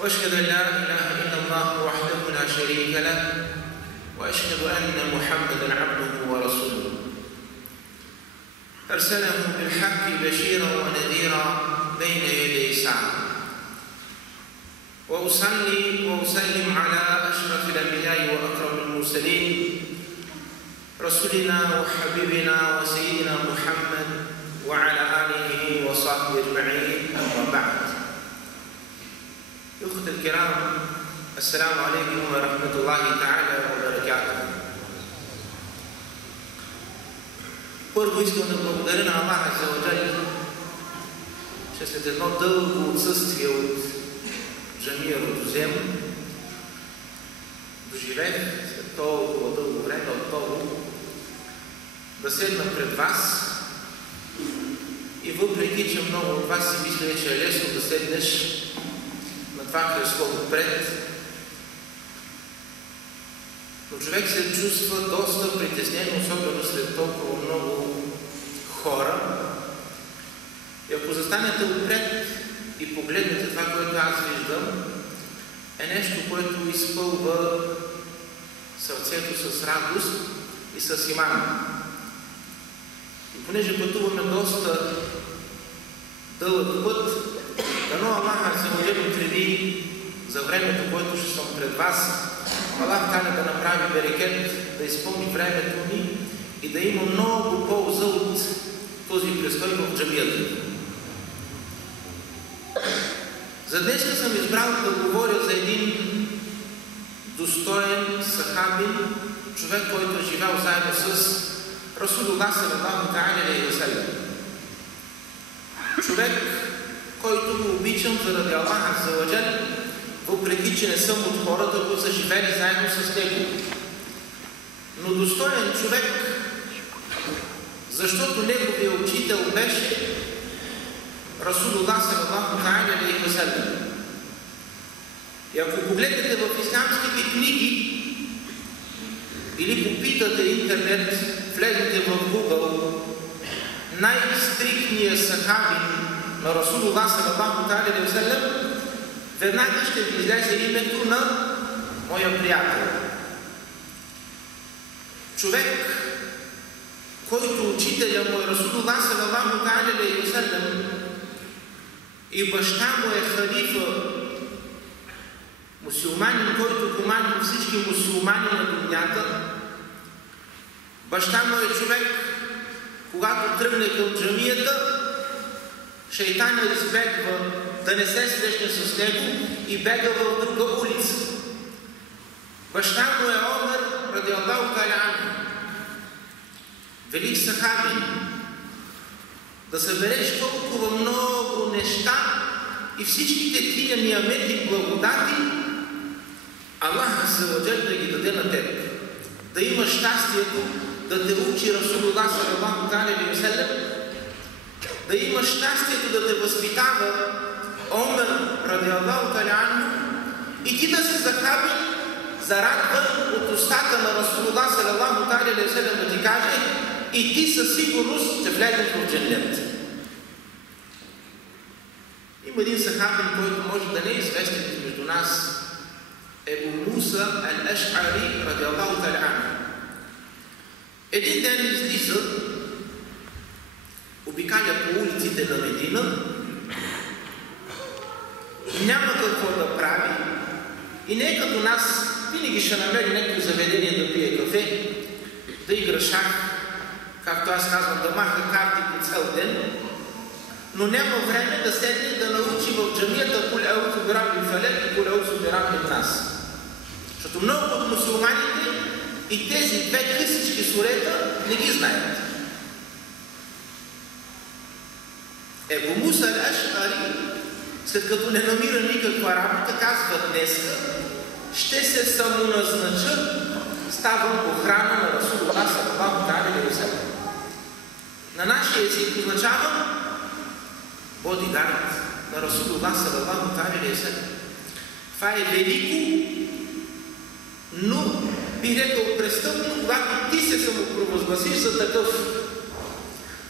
وأشهد أن لا إله إلا الله وحده لا شريك له وأشهد أن محمدًا عبده ورسوله أرسله بالحق بشيرًا ونذيرًا بين يدي الساعة وأصلي وأسلم على أشرف الأنبياء وأكرم المرسلين رسولنا وحبيبنا وسيدنا محمد وعلى آله وصحبه أجمعين أما بعد. إخوة الكرام، السلام عليكم ورحمة الله تعالى وبركاته. Първо искам да благодаря на Аллах Азza wa Jal, че след едно дълго отсъствие от джамия Родозем доживех след толкова дълго време отново да седна пред вас и въпреки, че много от вас си мисля, че е лесно да седнеш на това кресло отпред, но човек се чувства доста притеснен, особено след толкова много хора. И ако застанете отпред и погледнете това, което аз виждам, е нещо, което изпълва сърцето с радост и с иман. И понеже пътуваме доста дълъг път, дано Аллах Азza wa Jal отреди за времето, което ще съм пред вас, Аллах Та'аля да направи берекет, да изпълни времето ни и да има много полза от този престой в джамията. За днес съм избрал да говоря за един достоен сахабин, човек, който е живял заедно с Расулуллах саллаллаху алейхи ва саллям. Човек, който го обичам заради Аллах Азza wa Jal, въпреки че не съм от хората, които са живели заедно с него. Но достоен човек, защото неговия учител беше Расулуллах саллаллаху алейхи ва саллям. И ако погледнете в ислямските книги или попитате интернет, влезете в Google, най-стриктният сахабин на Расулуллах саллаллаху алейхи ва саллям, веднага ще ви излезе името на моя приятел. Човек, който учителя му е Расулуллах саллаллаху алейхи ва саллям и баща му е халифа, мусулманин, който командва всички мусулмани на земята. Баща му е човек, когато тръгне към джамията, шейтана избегва да не се срещне с него и бега в друга улица. Баща му е Омер радиаллаху та'аля анху, велик сахабин. Да събереш толкова много неща и всичките тия ниамети благодати, Аллах Азza wa Jal да ги даде на теб. Да имаш щастието да те учи Расулуллах саллаллаху алейхи ва саллям, да имаш щастието да те възпитава Омер радиаллаху та'аля анху и ти да се захабиш зарадва от устата на Расулуллах саллаллаху алейхи ва саллям да ти каже: и ти със сигурност ще влезеш в джаннет. Има един сахабин, който може да не е известен между нас, Абу Муса ал-Аш'ари радиаллаху та'аля анху. Един ден излиза, обикаля по улиците на Медина, няма какво да прави и не е като нас, винаги ще намери някакво заведение да пие кафе, да игра шах, както аз казвам, да маха карти по цял ден, но няма време да седне да научи в джамията кул аузу би раббил фалак и кул аузу би раббин нас. Защото много от мусулманите и тези две късички сурета не ги знаят. Абу Муса ал-Аш'ари, след като не намира никаква работа, казва: днеска ще се самоназнача, ставам охрана на Расулуллах саллаллаху алейхи ва саллям. На нашия език означава бодигард на Расулуллах саллаллаху алейхи ва саллям. Това е велико, но би рекал престъпно, когато ти се самопровъзгласиш за такъв.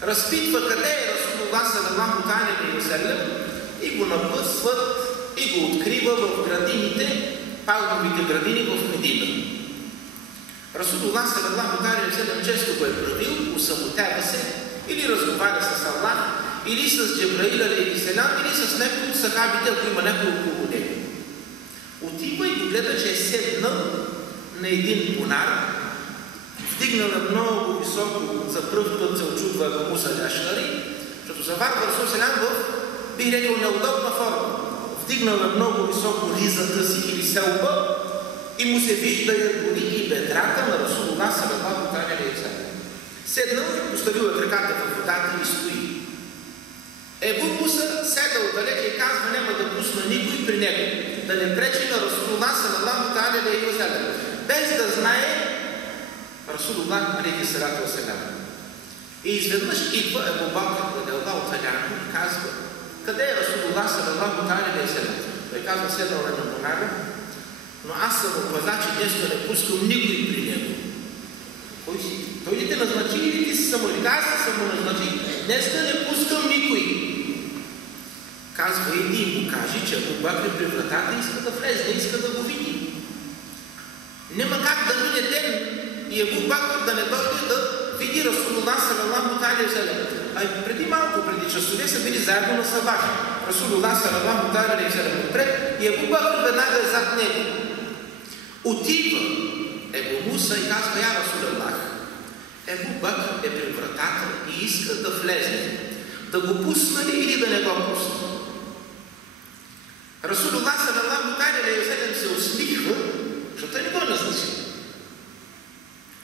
Разпитва къде е Расулуллах саллаллаху алейхи ва саллям и го напътстват и го открива в палмите, палмовите градини в Медина. Расулуллах салалаху алейхи ва салям често го е правил, усамотява се или разговаря с Аллах, или с Джебраил алейхи салам, или с някой от сахабите, ако има някой около него. Отива и го гледа, че е седнал на един бунар, вдигнал е много високо, за пръв път се очудва Абу Муса ал-Аш'ари, защото заварва Расул салам в, бих рекал, неудобна форма. Вдигнал е много високо ризата си или селба и му се вижда дори и бедрата на Расулуллах салалаху алейхи ва салям. Седнал, поставил е краката в водата и стои. Абу Муса седал далеч и казва, няма да пусна никой при него, да не пречи на Расулуллах салалаху алейхи ва салям, без да знае Расулуллах алейхи салату ва салям. И изведнъж идва Абу Бакр радиаллаху анху и казва, къде е Расулуллах салалаху алейхи ва салям? Той казва, седнал е на бунара, но аз съм опаза, че днес не пускам никой при него. Кой си? Той ли те назначи или ти си самолика? Аз съм му назначи. Днес не пускам никой. Казва, иди и му кажи, че Абу Бакр при вратата иска да влезе, иска да го види. Няма как да мине ден и Абу Бакр да не дойде да види Расулуллах салалаху алейхи ва салям. А преди малко, преди часове са били заедно на Сабах. Расулуллах салалаху алейхи ва салям отпред и Абу Бакр веднага е зад него. Отива Абу Муса и казва, я Расулуллах, Абу Бакр е при вратата и иска да влезе. Да го пусна ли или да не го пусна? Расулуллах салалаху алейхи ва салям се усмихва, защото не го назначи.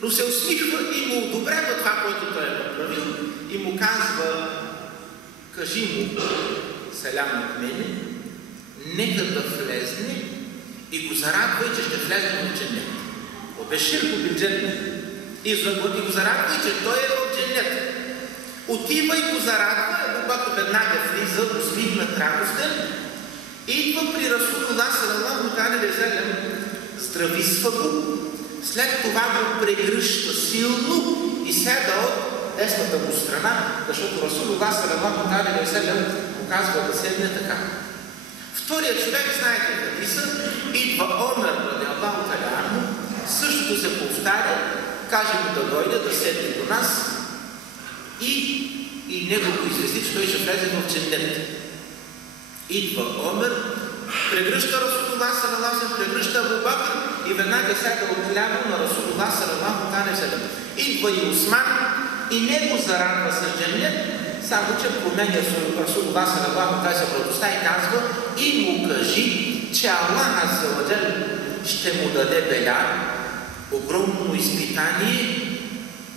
Но се усмихва и му одобрява това, което той е направил и му казва, кажи му салям от мене, нека да влезне и го зарадвай, че ще влезне в дженнет. Обеширко бил дженнет. И го зарадвай, че той е в дженнет. Отива и го зарадва, Абу Бакр веднага влиза, усмихнат радостен, идва при Расулуллах салалаху алейхи ва салям, здрависва го, след това го прегръща силно и седа от десната му страна, защото Расулуллах салалаху алейхи ва салям му казва да седне така. Вторият човек, знаете хадиса, идва Омер радиаллаху анху, същото се повтаря, каже му да дойде, да седне до нас и него го извести, че той ще влезе в дженнет. Идва Омер, прегръща Расулуллах салалаху алейхи ва салям, прегръща Абу Бакр и веднага седа отляво на Расулуллах салалаху алейхи ва салям. Идва и Усман и него зарадва с дженнет, само че променя Расулуллах салалаху алейхи ва салям и казва, и му кажи, че Аллах азза ва джал ще му даде беля, огромно изпитание,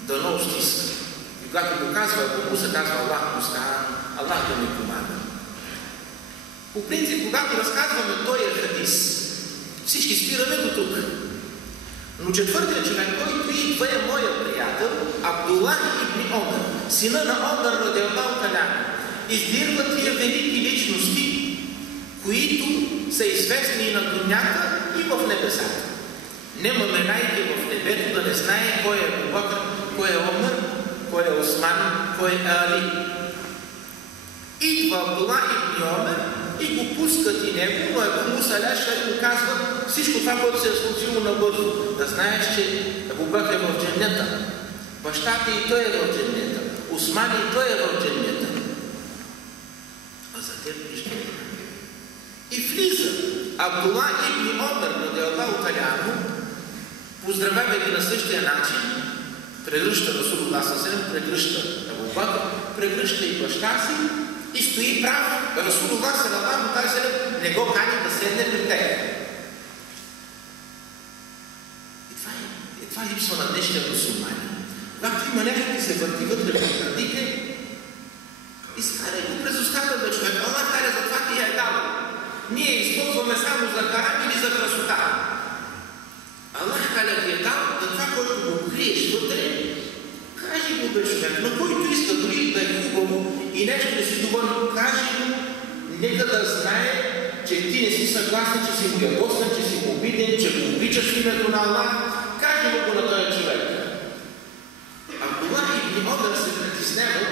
дано стиска. И когато го казва, Абу Муса казва, Аллах му става, Аллах да ми помага. По принцип, когато разказваме този хадис, всички спираме до тук. Но четвъртият човек, който идва, е моя приятел, Абдуллах ибн Омер, сина на Омер радиаллаху анху. Издирва тия велики личности, които са известни и на дунята, и в небесата. Нямаме найде в небето да не знае кой е Абу Бакр, кой е Омер, кой е Осман, кой е Али. Идва Абдуллах ибн Омер и го пускат и него, но Абу Муса ал-Аш'ари му казва всичко това, което се е случило набързо. Да знаеш, че Абу Бакр е в дженнета. Бащата и той е в дженнета. Осман и той е в дженнета. А за теб нищо. И влиза Абдуллах ибн Омер радиаллаху анху, поздравява ги на същия начин, прегръща Расулуллах салалаху алейхи ва салям, прегръща Абу Бакр, прегръща и баща си и стои прав. Расулуллах салалаху алейхи ва салям не го кани да седне при теб. И това липсва на днешния мюсюлманин. Когато има нещо и се върти вътре в градите, изкарай го през устата на човек. Аллах халя за това ти е дал. Ние използваме само за харам или за красота. Аллах халя ти е дал за това, което го криеш вътре, кажи го бе човек, на който иска дори да е хубаво и нещо да си доволен, кажи го, нека да знае, че ти не си съгласен, че си му ядосен, че си му обиден, че го обичаш името на Аллах, кажи го на този човек. Абдуллах ибн Омер се притеснява,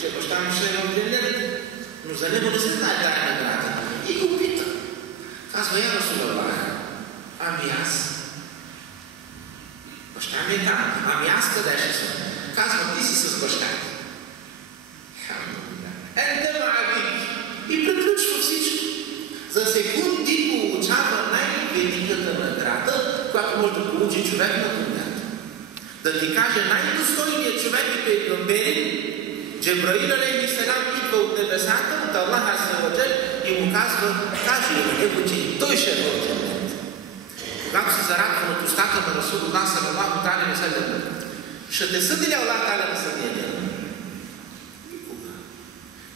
че баща му ще е в дженнет, но за него не се знае тая награда. И го пита, Казва, я Расулаллах, ами аз. Баща ми е там, ами аз къде ще съм? Казва, ти си с баща ти. И приключва всичко. За секунди получава най-великата награда, която може да получи човек на земята. Да ти каже, най-достойният човек е пейгамберин, Джебраил алейхиссалам идва от небесата, от Аллах азза ва джал и му казва, кажи на него, че той ще е в джаннет. Когато се зарадва от устата на Расулуллах саллаллаху алейхи ва саллям, ще те съди ли Аллах таля на съдния ден? Никога.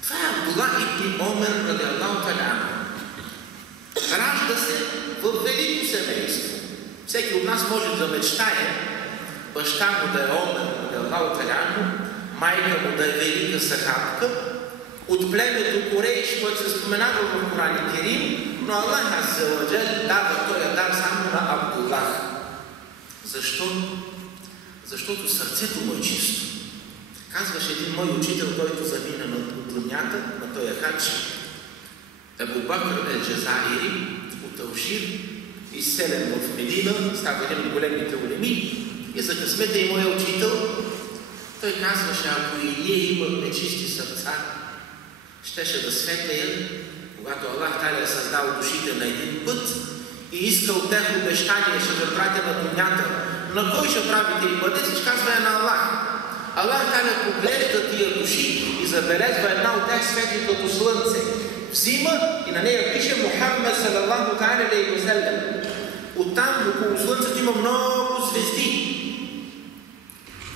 Това е Абдулах ибн Омер радиаллаху та'ала анху. Ражда се в велико семейство. Всеки от нас може да мечтае баща му да е Омер радиаллаху та'ала анху, майка му да е велика сахабка, от племето Курейш, който се споменава в Коран Керим, но Аллах азза ва джал дава този дар само на Абдулах. Защо? Защото сърцето му е чисто. Казваше един мой учител, който замина на дунята, на този хач, Абу Бакр ел-Джазаири от Алжир, изселен в Медина, става един от големите улеми, и за късмета и моя учител, той казваше, ако и ние имахме чисти сърца, щеше да светлеят, когато Аллах Таля е създал душите на един път и иска от тях обещание, ще да пратя на дунята. На кой ще правите ибадет? Казва е на Аллах. Аллах Таля поглежда тия души и забелезва една от тях светли като слънце. Взима и на нея пише Мухаммед саллаллаху алейхи ва саллям. Оттам около слънцето има много звезди.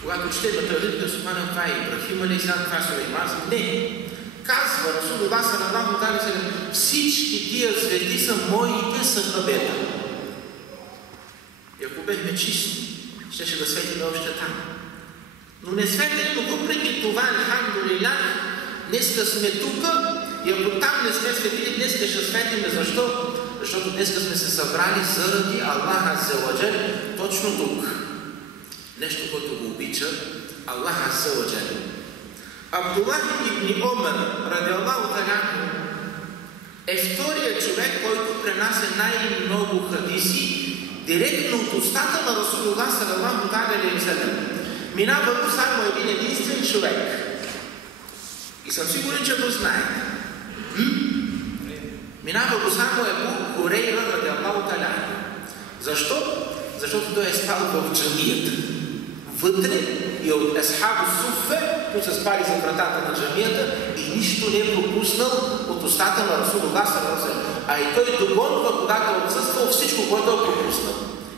Когато чете на традицията Субхана, това е Ибрахим алейхиссалам, това е Сулейман. Не. Казва Расулуллах саллаллаху алейхи ва саллям, всички тия звезди са моите сахабета. И ако бехме чисти, щеше да светим още там. Но не светим, но въпреки това, алхамдулилах, днеска сме тук и ако там не сме светили, днеска ще светим. Защо? Защото днеска сме се събрали заради Аллах азза ва джал точно тук. Нещо, което го обича Аллах азза ва джал. Абдулах ибн Омер радиаллаху та'ала анху е вторият човек, който пренася най-много хадиси директно от устата на Расулуллах саллаллаху алейхи ва саллям. Минава го само един единствен човек. И съм сигурен, че го знаете. Минава го само Абу Хурейра радиаллаху та'ала анху. Защо? Защото той е спал в джамията. Вътре и от асхабу суффе, които са спали за вратата на джамията и нищо не е пропуснал от устата на Расулуллах саллаллаху алейхи ва саллям. А и той догонва, когато е отсъствал всичко, което е пропуснал.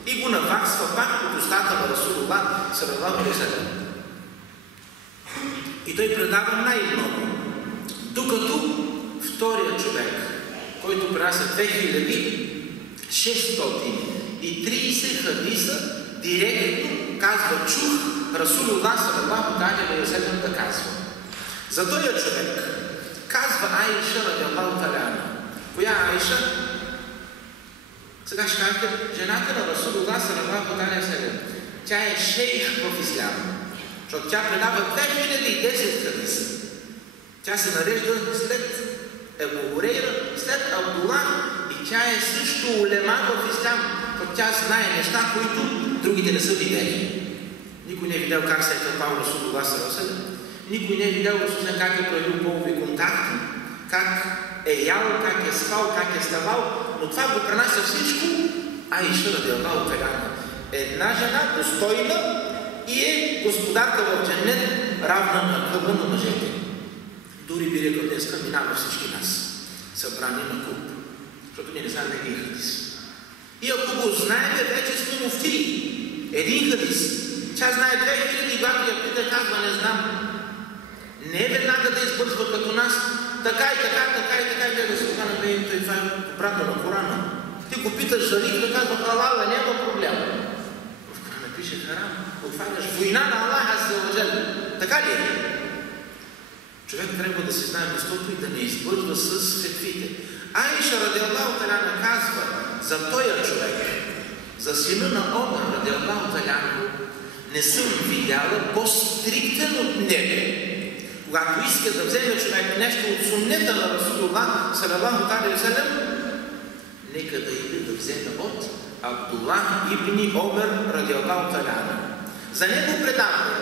И го наваксва пак от устата на Расулуллах саллаллаху алейхи ва саллям. И той предава най-много. Докато вторият човек, който пренася 2630 хадиса, директно казва, чух Расулуллах саллаллаху алейхи ва саллям да казва. За този човек казва Айша радиаллаху та'ала анха. Коя Айша? Сега ще кажете, жената на Расулуллах саллаллаху алейхи ва саллям. Тя е шейх в исляма, защото тя предава 2010 хадиса. Тя се нарежда след Абу Хурейра, след Абдулах и тя е също улема в исляма, защото тя знае неща, които другите не са видели. Никой не е видял как се е кълпал Расулуллах саллаллаху алейхи ва саллям. Никой не е видял Расулуллах как е проявил полови контакти, как е ял, как е спал, как е ставал, но това го пренася всичко Айша радиаллаху та'ала анха. Една жена достойна и е господарка в джаннет, равна на къба на мъжете. Дори би рекал днеска, минава всички нас, събрани на куп, защото ние не знаем един хадис. И ако го знаем, вече сме муфти. Един хадис. Тя знае 2000 и когато я пита, казва, не знам. Не е веднага да избързва като нас. Така и да се казва на мен, това е обратно на Корана. Ти го питаш за рик, казва халала, няма проблем. В Корана пише харам. Отваряш война на Аллах азза ва джал. Така ли е? Човек трябва да се знае местото и да не избързва с фетвите. Айша радиаллаху та'ала анха казва за този човек, за сина на Омер радиаллаху та'ала анху, не съм видяла по-стриктен от него. Когато иска да вземе човек нещо от суннета на Расулуллах саллаллаху алейхи ва саллям, нека да иде да вземе от Абдулах ибн Омер радиаллаху та'ала. За него предаване,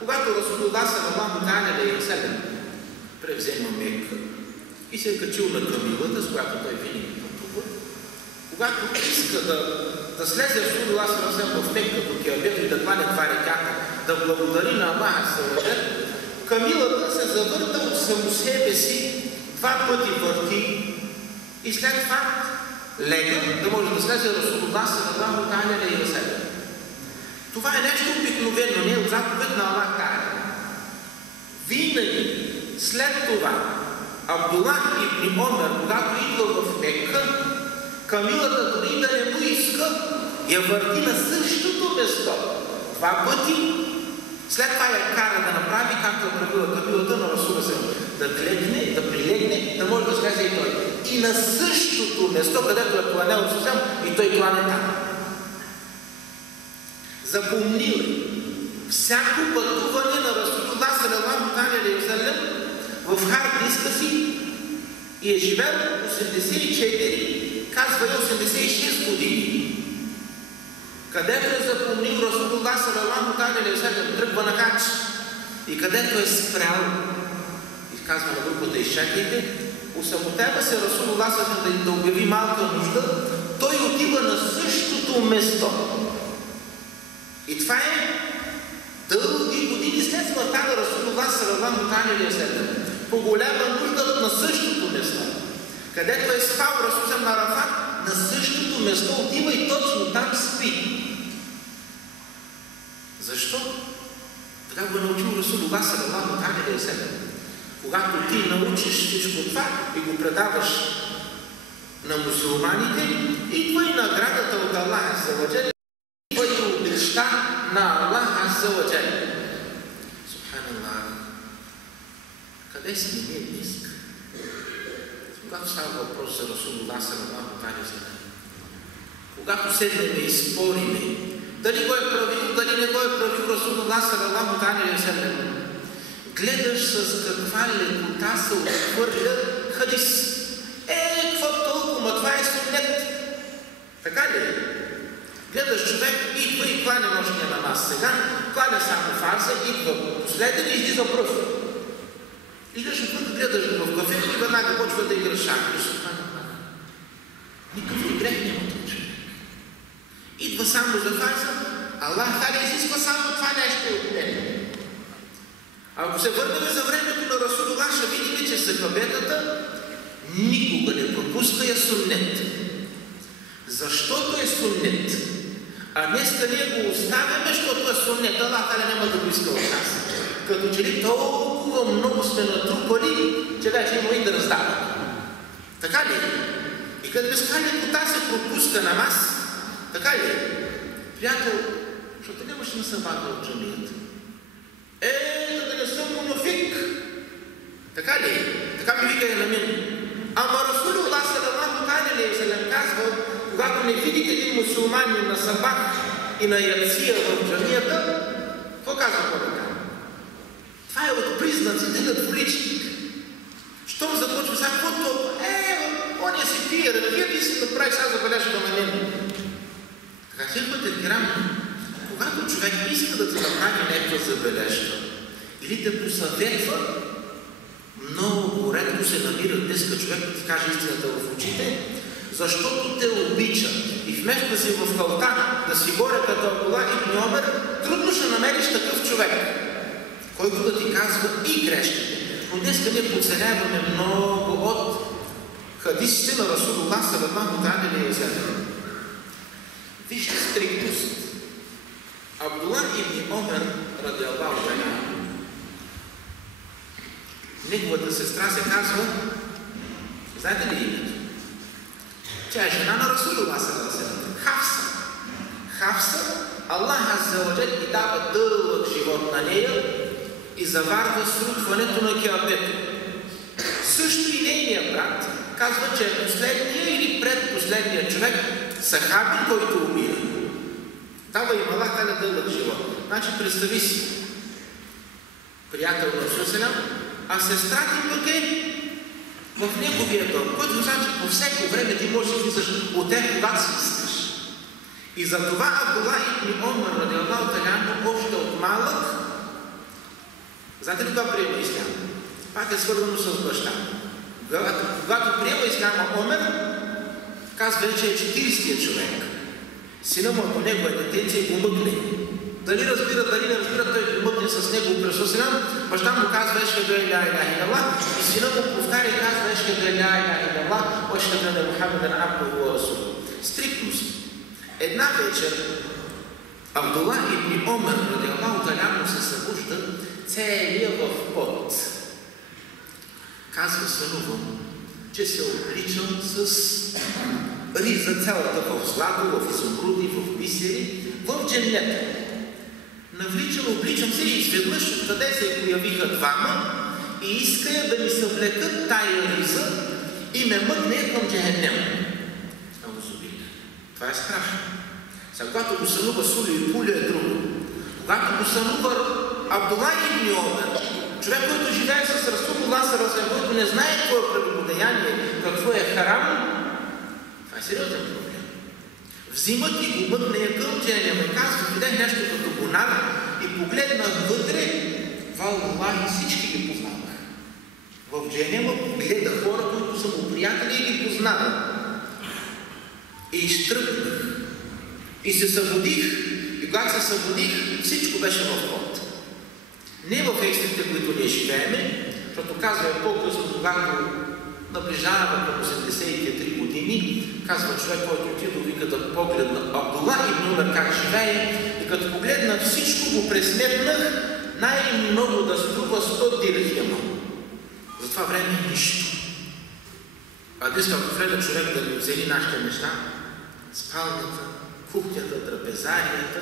когато Расулуллах саллаллаху алейхи ва саллям превзема Мекка и се е качил на камилата, с която той винаги пътува, когато иска да слезе Расулуллах саллаллаху алейхи ва саллям в Мекка до Кеабето и да хване два реката, да благодари на Аллаха саллаллаху, камилата се завърта от само себе си, два пъти върти и след това лега да може да слезе Расулуллах саллаллаху алейхи ва саллям. Това е нещо обикновено, не е от заповед на Аллах та'ала. Винаги след това Абдулах ибн Омер, когато идва в Мекка, камилата дори да не му иска, я върти на същото место два пъти, след това я кара да направи, както е правила камилата на Расулуллах, да гледне, да прилегне, да може да слезе и той. И на същото место, където е кланял Сусам, и той клане там. Запомнили всяко пътуване на Расулуллах саллаллаху алейхи ва саллям в хард диска си и е живел 84, казва и 86 години. Където е запомнил Расулуллах саллаллаху алейхи ва саллям, тръгва на хач. И където е спрял, и казва на групата, изчакайте, усамотява се Расулуллах саллаллаху алейхи ва саллям да обяви малка нужда, той отива на същото место. И това е дълги години след смъртта на Расулуллах саллаллаху алейхи ва саллям. По голяма нужда на същото место. Където е спал Расулуллах на Арафат, на същото место отива и точно там спи. Защо? Така го е научил Расулуллах саллаллаху алейхи ва саллям. Когато ти научиш всичко това и го предаваш на мусулманите, идва и наградата от Аллах азза ва джалля, идва и обичта на Аллах азза ва джалля. Субханаллах. Къде сме ние днес? Когато става въпрос за Расулуллах саллаллаху алейхи ва саллям, когато седнем и спориме, дали го е правил, дали не го е правил Расулуллах саллаллаху алейхи ва саллям, гледаш с каква лекота се отхвърля хадис. Какво толкова, това е суннет. Така ли? Гледаш човек, идва и кланя нощния намаз. Сега кланя само фарса, идва последен и излиза пръв. Идваш отвън, гледаш го в кафето и веднага почва да играш шахмат. Никакъв грех няма този човек. Идва само за фарса, Аллах та'ала изисква само това нещо от него. Ако се върнем за времето на Расулуллах, ще видим, че сахабетата никога не пропуска я суннет. Защото е суннет. А днеска ние го оставяме, защото е суннет. Аллах та'ала няма да го иска от нас. Като че ли толкова много сме натрупали, че вече има и да раздава. Така ли? И като безкрайна лекота се пропуска на нас, така ли? Приятел, защото нямаше на събата от джамията. Да не съм мунафик. Така ли? Така ми вика и на мен. Ама Расулуллах саллаллаху алейхи ва саллям казва, когато не видите един мусулманин на сабат и на яция в джамията, какво казва хората? Това е от признаците на двуличник. Щом започва сега, какво оня си пие, вие си направи сега забележка на мен. Така се бъде грам. Когато човек иска да ти направи някаква забележка или те посъветва, много редко се намира днеска човек да ти каже истината в очите, защото те обича. И вместо да си в калта, да си горе като Абдулах ибн Омер, трудно ще намериш такъв човек, който да ти казва и грешките. Но днеска ние подценяваме много от хадисите на Расулуллах саллаллаху алейхи ва саллям. Вижте стриктност. Абдулах ибн Омер радиаллаху та'ала, неговата сестра се казва, знаете ли името? Тя е жена на Расулуллах саллаллаху алейхи ва саллям. Хафса. Хафса, Аллах азза ва джалля и дава дълъг живот на нея и заварва срутването на Кеабето. Също и нейният брат казва, че е последния или предпоследния човек, сахаби, който умира. Дава им Аллах та'ала дълъг живот. Значи представи си, приятел на Расулуллах, а сестра ти пък е в неговия дом, който значи по всяко време ти можеш да влизаш от тях, когато си искаш. И затова Абдула ибн Омар радиаллаху та'ала анху още от малък, знаете ли кога приема ислям? Пак е свързано с баща. Когато приема исляма Омер, казва, че е 40-тия човек. Сина му, ако него е детенце, го мъкне. Дали разбира, дали не разбира, той го мъкне с него през сина, баща му казва, ешхаду ан ла илаха илlallah, и сина му повтаря и казва, ешхаду ан ла илаха илlallah, ва ешхаду анна Мухаммадан абдуху ва расулуху. Стриктност. Една вечер Абдула ибн Омар радиаллаху та'ала анху се събужда целия в пот. Казва сънува, че се обличал с риза цялата в злато, в изумруди, в бисери, в дженнета. Навличам, обличам се и изведнъж откъде се появиха двама и иска да ми съвлекат тая риза и ме мъкне към джехеннем. Това е страшно. Сега, когато го сънува Сули и Пуля е друго. Когато го сънува Абдула ибн Омар, човек, който живее с Расулуллах саллаллаху алейхи ва саллям, който не знае какво е прелюбодеяние, какво е харам, това е сериозен проблем. Взимат и го мъкне към дженема и казва, видях нещо като бунар и погледнах вътре, валлахи, всички ги познавах. В дженема гледа хора, които са му приятели и ги познавах. И изтръпнах. И се събудих. И когато се събудих, всичко беше в пот. Не в екстрите, които ние живееме, защото казва по-късно, когато наближава към 83 години, казва човек, който отидо, вика да погледна Абдула ибн Омар как живее, и като погледнах всичко, го пресметнах, най-много да струва 100 дирхема. За това време нищо. А днес, ако влезе човек да ни взели нашите неща, спалнята, кухнята, трапезарията,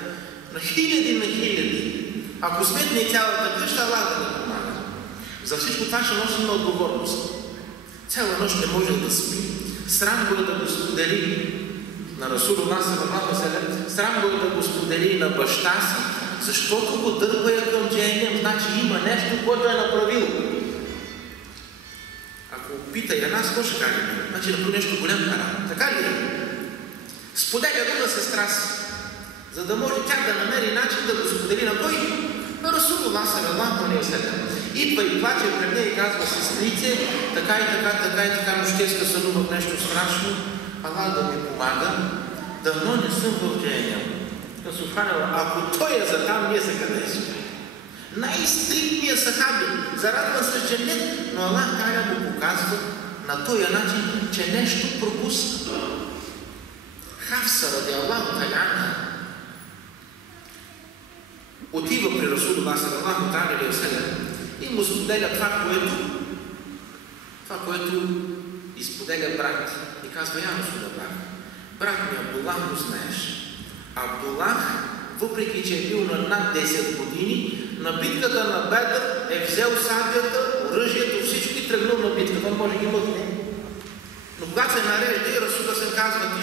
на хиляди. Ако сметне цялата къща, Аллах да ни помага. За всичко това ще носим отговорност. Цяла нощ не може да спи. Срам го е да го сподели на Расулуллах саллаллаху алейхи ва саллям, срам го е да го сподели на баща си, защото го дърпа към джехенем, значи има нещо, което е направил. Ако пита и нас, какво ще кажем? Значи направи нещо голям харам. Така ли е? Споделя го на сестра си, за да може тя да намери начин да го сподели на кой? На Расулуллах саллаллаху алейхи ва саллям. Идва и плаче пред нея и казва, сестрице, така и така, но ще сънувах нещо страшно, Аллах да ми помага, давно не съм в джехенем. Субханаллах, ако той е за там, ние са къде сме. Най-стриктният сахабин, зарадван с дженнет, но Аллах Та'аля го показва на този начин, че нещо пропуска. Хафса радиаллаху та'аля отива при Расулуллах саллаллаху алейхи ва саллям и му споделя това, което изподеля брат. И казва, я Расулуллах, брат ми Абдулах го знаеш. Абдулах, въпреки че е бил на над 10 години, на битката на Бедър е взел сабията, оръжието, всичко и тръгнал на битката. Он може ги мъкне. Но когато се нарежда и Расулуллах се казва, ти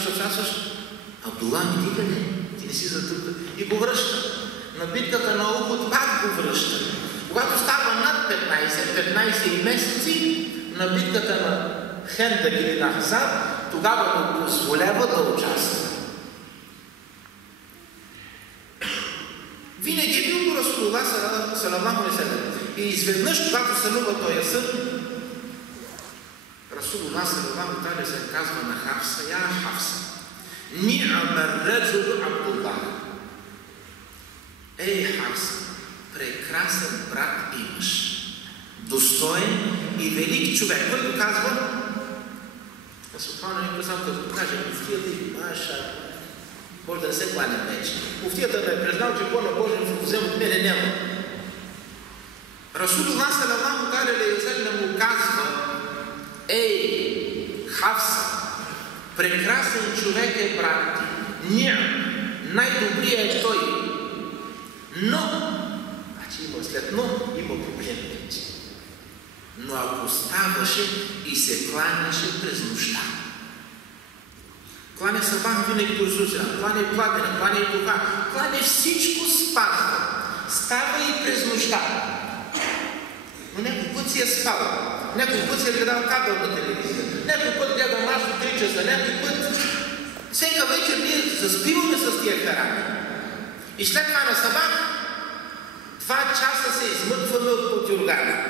ще участваш, Абдулах не ти къде? Ти не си за тук. И го връща. На битката на Ухуд пак го връща. Когато става над 15 месеци, на битката на Хендък или на Ахзаб, тогава го позволява да участва. Винаги е бил до Расулуллах саллаллаху алейхи ва саллям. И изведнъж, когато сънува този сън, Расулуллах саллаллаху алейхи ва саллям казва на Хафса, я Хафса, ни'мар раджулу Абдуллах. Ей, Хафса, прекрасен брат имаш. Достоен и велик човек. Кой го казва? Субхана ни казвам, като каже, муфтията и маша, може да не се кланя вече. Муфтията ме е признал, че по-на Божия взем от мене няма. Расулуллах саллаллаху алейхи ва саллям му казва, ей, Хафса, прекрасен човек е брат ти. Най-добрият е той. Но, значи има след но, има проблем вече. Но ако ставаше и се кланяше през нощта. Кланя сабах винаги до Зуза, кланя и пладена, кланя и духа, кланя всичко спазва. Става и през нощта. Но някой път си е спал. някой път се гледал кабелна телевизия, някой път гледал мач до 3 часа, някой път всека вечер ние заспиваме с тия харами. И след това на сабах 2 часа се измъкваме от потюргана.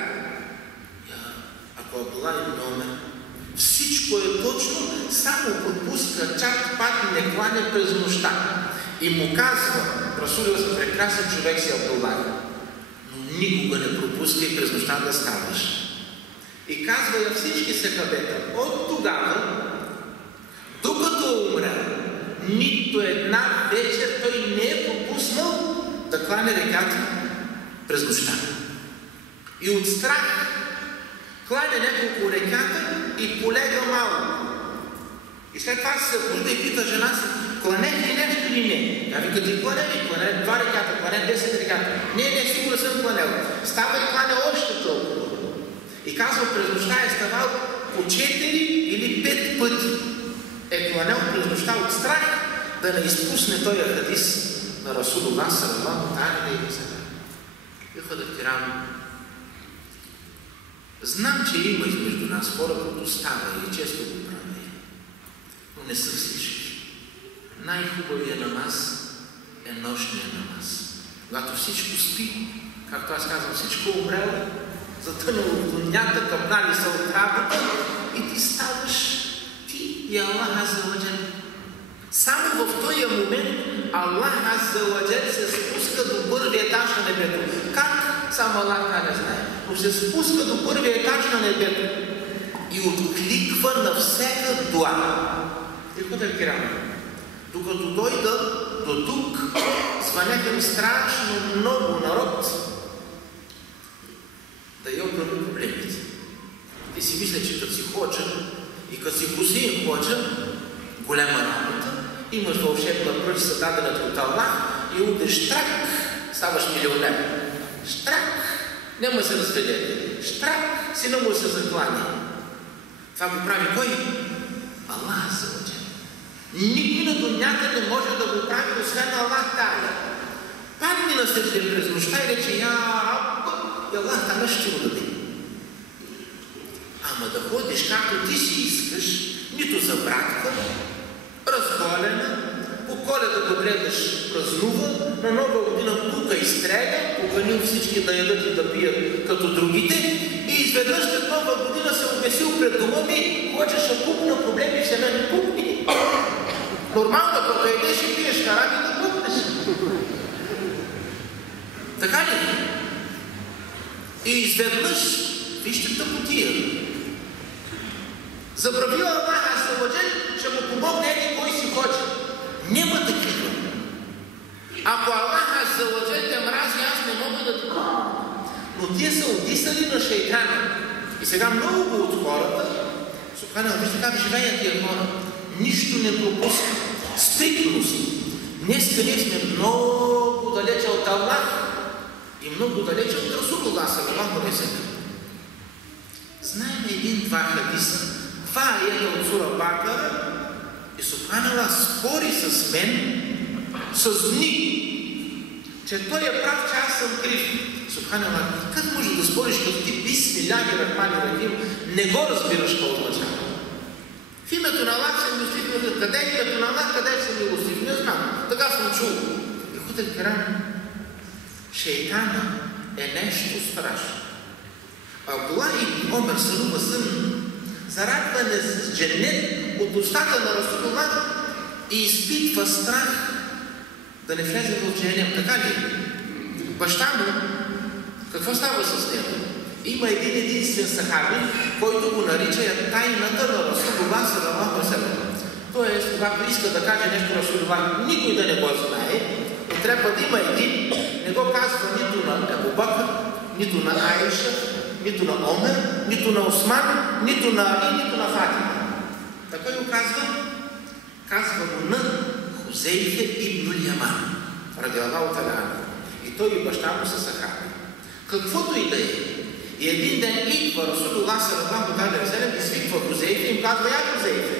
Ако е била и номер, всичко е точно, само пропуска чак пак не кланя през нощта. И му казва, Расулова си прекрасен човек си Абдулlah, но никога не пропуска и през нощта да ставаш. И казва на всички сахабета, от тогава, докато умря, нито една вечер той не е пропуснал да кланя реката през нощта. И от страх кланя няколко реката и полега малко. И след това се събужда и пита жена си, клане ли нещо или не? Тя вика, ти клане ли? Клане 2 реката, клане 10 реката. Не, сигурно съм кланел. Става и клане още толкова. И казва, през нощта е ставал по 4 или 5 пъти. Е кланел през нощта от страх да не изпусне този хадис на Расулуллах салалаху алейхи ва салям. Ихвата кирам, знам, че има измежду нас хора, които става и често го прави, но не са всички. Най-хубавият намаз е нощния намаз. Когато всичко спи, както аз казвам, всичко умрело, затънало в дунята, къпнали са от работа и ти ставаш ти и Аллах Азза ва Джал. Само в този момент Аллах Азза ва Джал се спуска до първия етаж на небето. Как? Само Аллах не знае. Но се спуска до първия етаж на небето и откликва на всяка дуа. Ихвата кирам, докато дойда до тук, звъняха ми страшно много народ да я оправи проблемите. Ти си мисля, че като си ходжа и като си Хусейн ходжа, голяма работа, имаш вълшебна пръчица дадена от Аллах и удеш штрак, ставаш милионер. Штрак, няма се разведе. Штрак, сина му се заклани. Това го прави кой? Аллах Азза ва Джал. Никой на дунята не може да го прави, освен Аллах Та'аля. Падни на сърце през нощта и рече, я Раб, и Аллах Та'аля ще го даде. Ама да ходиш както ти си искаш, нито за братка, разголена, по Коледа да гледаш празнува, на Нова година пука и стреля, поканил всички да ядат и да пият като другите и изведнъж след Нова година се обесил пред дома ми, хочеш да пукна проблеми в семейни пукни. Нормално, като едеш и пиеш харами да пукнеш. Така ли? И изведнъж, вижте тъпотия. Забравил Аллах Азза ва Джал, ще му помогне еди кой си хоче. Няма такива. Ако Аллах Азза ва Джал те мрази, аз не мога да ти помогна. Но тия са отдисали на шейтана. И сега много от хората, субханалlah, вижте как живеят тия хора. Нищо не пропуска. Стриктност. Днеска ние сме много далече от Аллах и много далече от Расулуллах салалаху алейхи ва салям. Знаем един-два хадиса, 2 аята от сура Бакара и субханалlah спори с мен с дни, че той е прав, че аз съм крив. Субханалlah, как може да спориш, като ти бисмилляхи рахмани рахим, не го разбираш какво означава? В името на Аллах съм милостив, къде е името на Аллах, къде съм милостив? Не знам, така съм чул. Ихвата кирам, шейтана е нещо страшно. Абдулlah ибн Омер салува сън, зарадване с дженнет от устата на Расулуллах и изпитва страх да не влезе в дженнем. Така ли? Баща му, какво става с него? Има един единствен сахаби, който го нарича тайната на Расулуллах салалаху алейхи ва салям. Тоест, когато иска да каже нещо Расулуллах, никой да не го знае, но трябва да има един, не го казва нито на Абу Бакр, нито на Айша, нито на Омер, нито на Осман, нито на Али, нито на Фатима. Така го казва? Казва го на Хузейфа ибн Яман, радиаллаху та'ала. И той и баща му са сахаби. Каквото и да е. И един ден идва Расулуллах салалаху алейхи ва салям, извиква Хузейфа и им казва, я Хузейфа.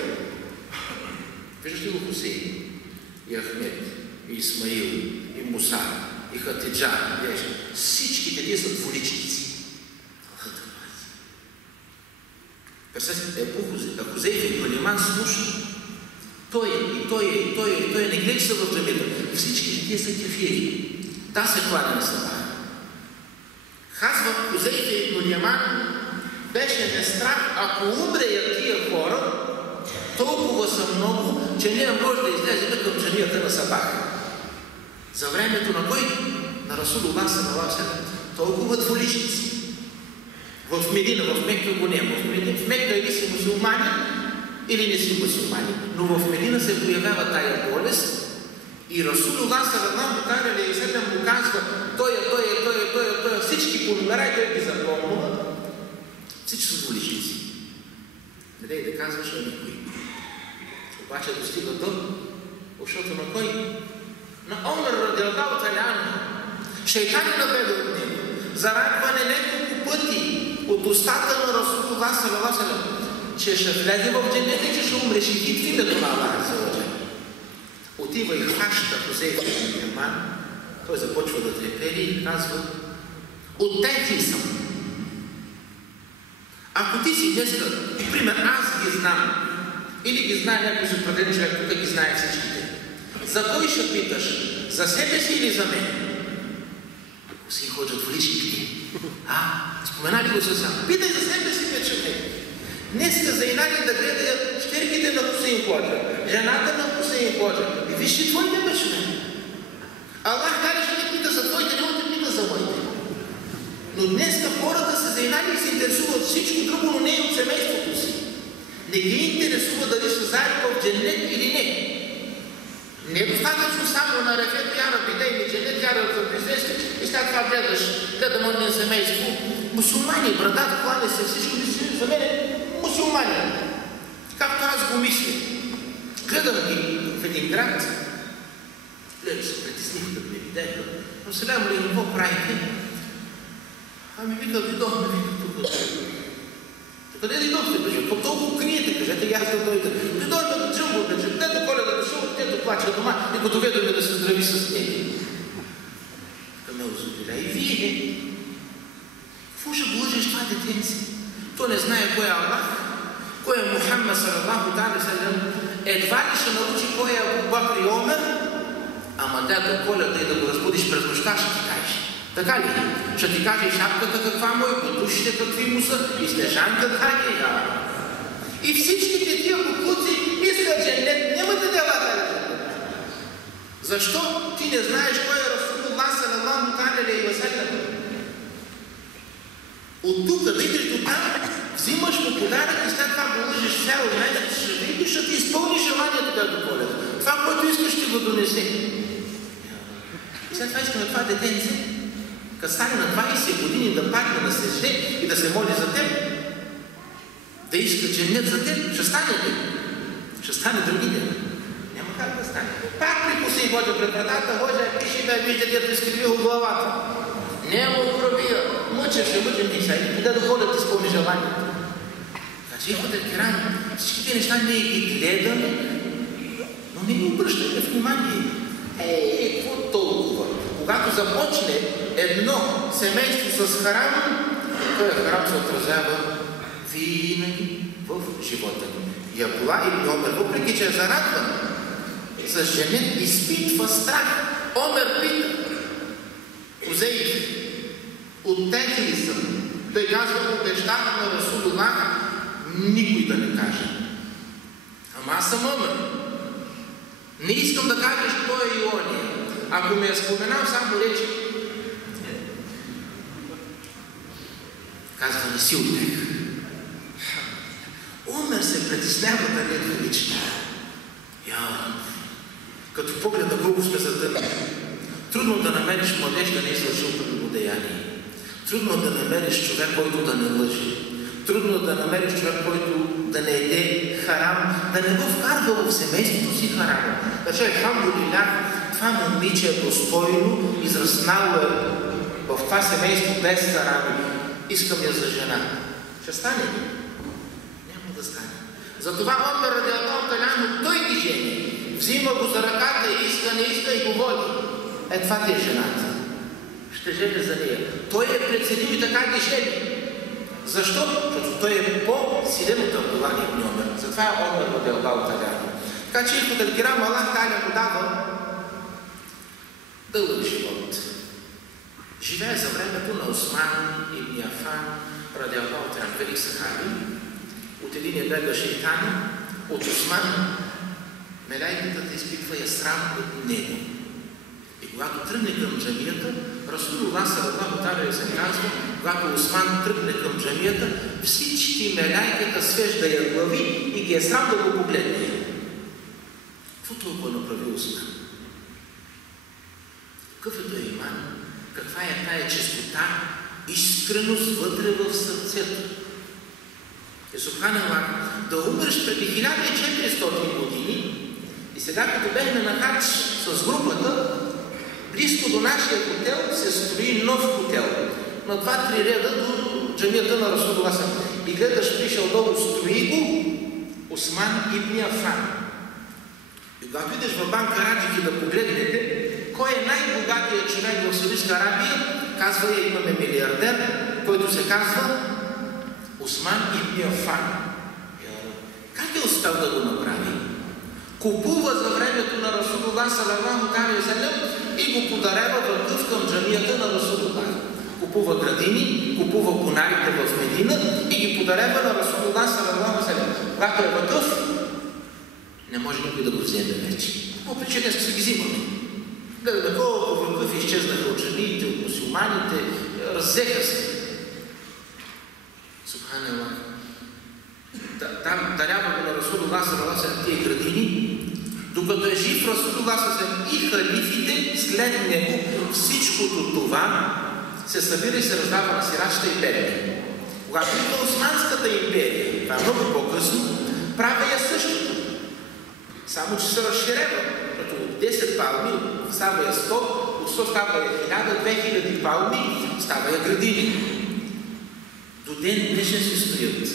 Виждаш ли го Хусейн? И Ахмед, и Исмаил, и Муса, и Хатиджа, всичките тия са двуличници. Той не гледа се в джамията. Всички те са кефири. Та се кланя на сабах. Казва Хузейфа ибн Яман, беше не страх, ако умреят тия хора, толкова са много, че не може да излезе към джамията на сабах. За времето на кой? На Расулуллах саллаллаху алейхи ва саллям. Толкова двуличници. В Медина, в Мекка го няма. В Мекка или си мусулмани, или не си мусулмани. Но в Медина се появява тая болест и Расулуллах саллаллаху алейхи ва саллям му казва, той, всички по номера и той ги запомнува. Всички са двуличници. Не дай да казваш на никой. Обаче достига до ушото на кой? На Омер радиаллаху та'ала анху. Шейтанът набега от него. Зарадване няколко пъти от устата на Расулуллах саллаллаху алейхи ва саллям, че ще влезе в дженнета и че ще умре шехид в името на Аллах азза ва джалла. Отива и хваща Хузейфа ибн Яман. Той започва да трепери и казва: оттекли съм. Ако ти си днеска, пример, аз ги знам, или ги знае някой си определен човек, тук ги знае всичките. За кой ще питаш? За себе си или за мен? Ако си ходят в личните. Спомена ли го съвсем? Питай за себе си, бе човек. Днеска за инаки да гледа щерките на Хусейн Ходжа, жената на Хусейн Ходжа. И виж, твоите бе човек. Аллах дали ще те пита за твоите, не те пита за моите. Но днеска хората се заинали и се интересуват всичко друго, но не и от семейството си. Не ги интересува дали са заедно в дженнет или не. Не е достатъчно само на рефет яра бидей ми дженнет яра за присвести и след това гледам от семейство. Мусулмани, брадата, кланя се всичко, за мен е мусулмани. Както аз го мисля. Гледам ги в един град, гледам се притесних да ме видеха, но сега му ли какво правите? Ами вика, дойдохме, тук. Къде дойдохте, бежа? По толкова криете, кажете, аз да дойда. Дойдохме до Джумбо, бежа. Дето Коледа дошъл, дето плача дома и го доведоме да се здрави с него. Ме озубила. И вие, какво ще го лъжеш това детенце? То не знае кой е Аллах, кой е Мухаммад саллаллаху алейхи ва саллям. Едва ли ще научи кой е Абу Бакр и Омер, ама дето Коледа и да го разбудиш през нощта, ще ти кажеш. Така ли? Ще ти каже шапката каква му е, потушите какви му са, и снежанка как е. И всичките тия куклуци искат дженнет. Нямате дела да дженнет. Защо? Ти не знаеш кой е Расулуллах саллаллаху алейхи ва саллям. От тук да идеш до там, взимаш му подарък и след това го лъжиш цял месец, ще видиш, ще ти изпълни желанието да го Коледа. Това, което искаш, ще го донесе. След това искаме това детенце, като стане на 20 години да падне на сежде и да се моли за теб, да иска дженнет за теб, ще стане ли? Ще стане другите. Няма как да стане. Пак при Хусейн Ходжа пред вратата, Ходжа пише да вижда, дето изкривил главата. Няма пробия. Мъчеше миша и да доходят изпълни желанието. Значи, ходят киран, всичките неща ние ги гледаме, но не ни обръщаме внимание. Какво толкова? Когато започне едно семейство с харам, този харам се отразява винаги в живота ни. И Абдулах ибн Омер, въпреки че е зарадван, за женен изпитва страх. Омер пита: Хузейф, оттекли съм. Той казва: обещава на Расулуллах никой да не каже. Ама аз съм Омер. Не искам да кажеш кой е Иония. Ако ме е споменал, само речи. Казва: не си от него. Омер се притеснява да не е двуличен. Като погледа колко сме затънали. Трудно да намериш младеж да не е свършил прелюбодеяние. Трудно да намериш човек, който да не лъжи. Трудно да намериш човек, който да не еде харам, да не го вкарва в семейството си харам. Значи, алхамдулилах, това момиче е достойно, израснало е в това семейство без харам. Искам я за жена. Ще стане ли? Няма да стане. Затова Омер радиаллаху та'ала анху, той ги жени. Взима го за ръката, иска, не иска и го води. Това ти е жената. Ще жени за нея. Той е преценил и така ги жени. Защо? Защото той е по-силен от Абдулах ибн Омер. Затова е Омер радиаллаху та'ала анху. Така че Ихудъл Кирам Аллах Та'аля му дава дълъг живот. Живее за времето на Осман ибн Афан, радиаллаху та'аля, велик сахаби. От един бега шейтан, от Осман мелайката изпитва я срам от него. И когато тръгне към джамията, Расулуллах саллаллаху та'аля се казва, когато Осман тръгне към джамията, всички мелайката свежда я глави и ги е срам да го погледне. Какво толкова направи Осман? Какъв е той иман? Каква е тая чистота, искреност вътре в сърцето? И субханаллах, да умреш преди 1400 години и сега като бехме на хадж с групата, близко до нашия хотел се строи нов хотел. На 2-3 реда до джамията на Расулуллах. И гледаш, пише отдолу, строи го Осман ибн Афан. И когато идеш в банка Раджики да погледнете, кой е най-богатият човек в Саудитска Арабия, казва я, имаме милиардер, който се казва Осман ибн Афан. Как е успял да го направи? Купува за времето на Расулуллах саллаллаху та'аля салям и го подарява върхъв към джамията на Расулуллах. Купува градини, купува бунарите в Медина и ги подарява на Расулуллах саллаллаху салям. Когато е върхъв, не може никой да го вземе вече. По причина днес се ги взимаме. Гледа колко върхъв изчезнаха от джамиите, от мусулманите, раззеха се. Субханаллах. Там дарява го на Расулуллах саллаллаху салям тия градини, докато е жив Расулуллах саллаллаху салям и халифите след него, всичкото това се събира и се раздава на сирачите и бедни. Когато идва Османската империя, това е много по-късно, прави я същото. Само че се разширява. Като от 10 палми става я 100, от 100 става я 1000, 2000 палми става я градини. До ден днешен се стоят.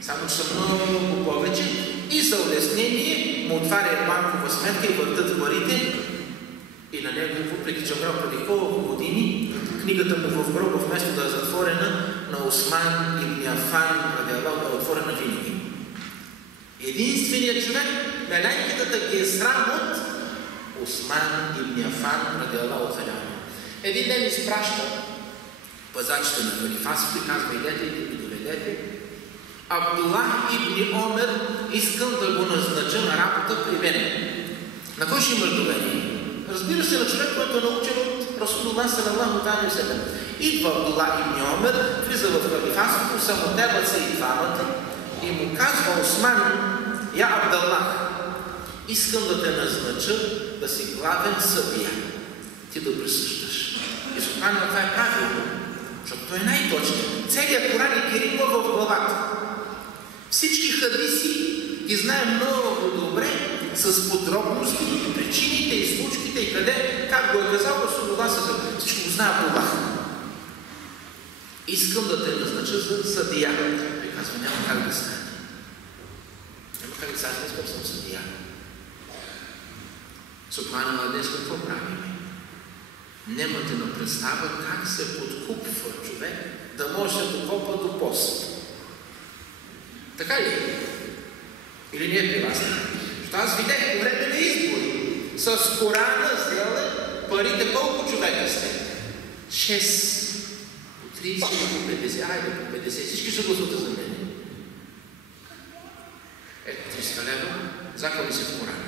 Само че са много повече и за улеснение му отваря банкова сметка и въртат парите и на него, въпреки че умрял преди колко години, книгата му в гроба, вместо да е затворена на Осман ибн Афан, радиаллаху, е отворена винаги. Единственият човек, мелайката ги е срам от Осман ибн Афан, радиаллаху та'аля. Един ден изпраща пазачите на халифатството и казва, идете и ги доведете. Абдуллах ибн Омер, искам да го назнача на работа при мен. На кой ще имаш доверие? Разбира се, на човек, който е научен от Расулуллах саллаллаху та'аля салям. Идва Абдуллах ибн Омер, влиза в халифатството, самотебат се и двамата и му казва Осман, я Абдаллах, искам да те назнача да си главен съдия. Ти да присъждаш. И субханаллах, това е правилно, защото той е най-точният. Целият Коран е кирила в главата. Всички хадиси ги знаем много добре, с подробности, причините и случките и къде, как го е казал Расулуллах саллаллаху алейхи ва саллям. Всичко го знае Аллах. Искам да те назнача за съдия. Той казва, няма как да стане. Няма как да стане, аз съм съдия. Субханаллах, днес какво правим? Немате на представа как се подкупва човек да може да докопа до пост. Така ли? Или не е при вас? Защото аз видях по време на избори. С Корана взела парите колко човека сте? 6. По 30 или по 50. Айде по 50. Всички ще гласувате за мен. Ето 300 лева. Заклади се в Корана.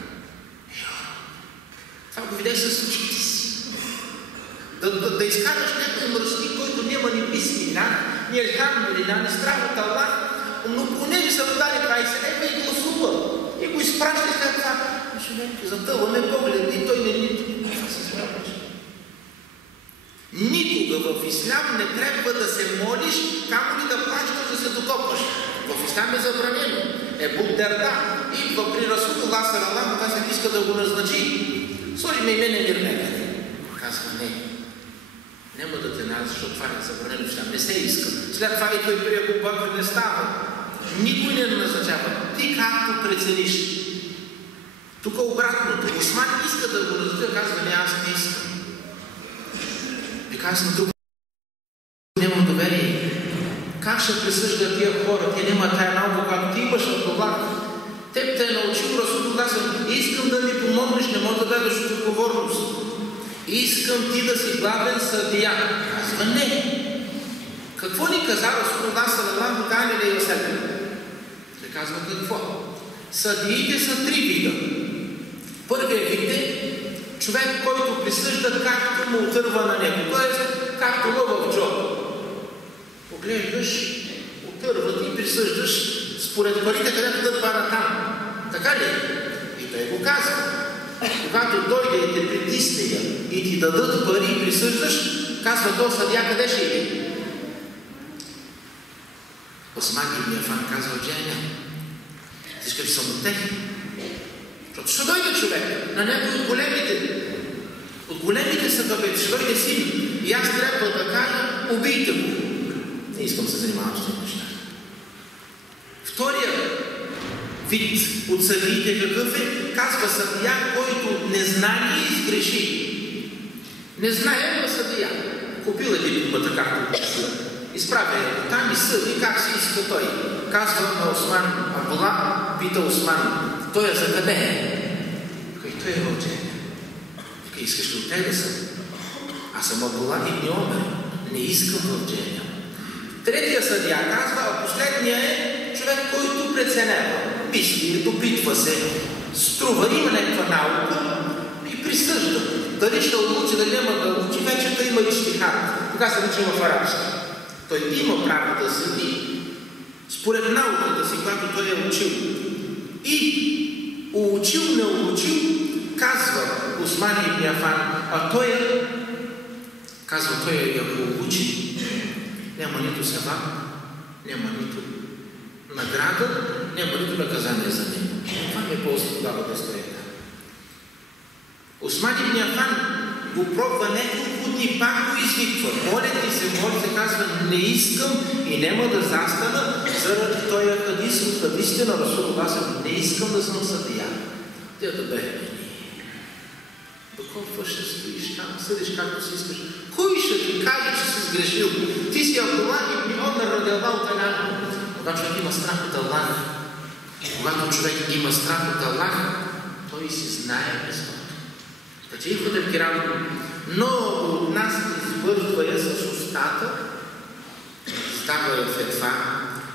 Това го видях със очите си. Да изкараш някой мръсник, който няма ни бисмилlah, ни елхамдулилlah, ни страх от Аллах, но поне ми са дали 20 лева и гласува. И го изпраща след това. Затъваме поглед и той не се смяташ. Никога в ислам не трябва да се молиш, камо ли да плащаш да се докопаш. В ислам е забранено. Абу Дарда идва при Расулуллах саллаллаху алейхи ва саллям, иска да го назначи. Сложи ме имене Мирнека. Казва, не. Няма да те назначи, защото това е забранено в ислам. Не се иска. След това и той при Абу Бакр не става. Никой не назначава. Ти както прецениш. Тук обратното. Осман иска да го назначи, казва, не, аз не искам. И казва, тук нямам доверие. Как ще присъжда тия хора? Те няма тая наука, когато ти имаш от Аллах. Теб те е научил Расулуллах, искам да ми помогнеш, не мога да дадеш отговорност. Искам ти да си главен съдия. Казва не. Какво ни каза Расулуллах салалаху алейхи ва саллям? Те казва какво? Съдиите са три вида. Първият вид е човек, който присъжда както му отърва на него, т.е. както лъва в джоба. Поглеждаш, отърват и присъждаш според парите, където да пара там. Така ли? И той го казва. Когато дойде и те притисне и ти дадат пари и присъждаш, казва то съдия къде ще иде? Осман ибн Афан казва, че няма. Ти ще съм от тех. Защото ще дойде човек на някой от големите съдовете, ще дойде син. И аз трябва да кажа, убийте го. Не искам да се занимавам с тези неща. Втория вид от съдиите какъв е? Казва съдия, който незнание изгреши. Не знае на съдия. Купил е дипломата, както изправя е там и съди как си иска той. Казва на Осман Абдула, пита Осман, той е за къде е? Той е в Дженя. Искаш ли от тебе съм? Аз съм Абдула ибн Омер. Не искам в Дженя. Третия съдия казва, а последния е човек, който преценява. Мисли, допитва се, струва, има някаква наука и присъжда. Дали ще учи, дали няма да учи, вече той има ищихат. Кога се учи в арабски? Той има право да съди според науката си, която той е учил. И учил, не учил, казва Осман ибн Афан, а той е, казва той е, ако учи, няма нито саба, няма нито награда, няма нито наказание за него. Това ми е полза тогава да стоя. Осман ибн Афан го пробва няколко дни, пак го извиква. Моля ти се, казва, не искам и няма да застана заради този хадис от хадисите на Расулуллах. Не искам да съм съдия. Тя да бе. Доколко ще стоиш там, съдиш както си искаш. Кой ще ти каже, че си сгрешил? Ти си Абдула ибн Омер радиаллаху та'ала. Когато човек има страх от Аллах, когато човек има страх от Аллах, той си знае местото. Значи Ихвател Кирам, много от нас избързва с устата, става фетва,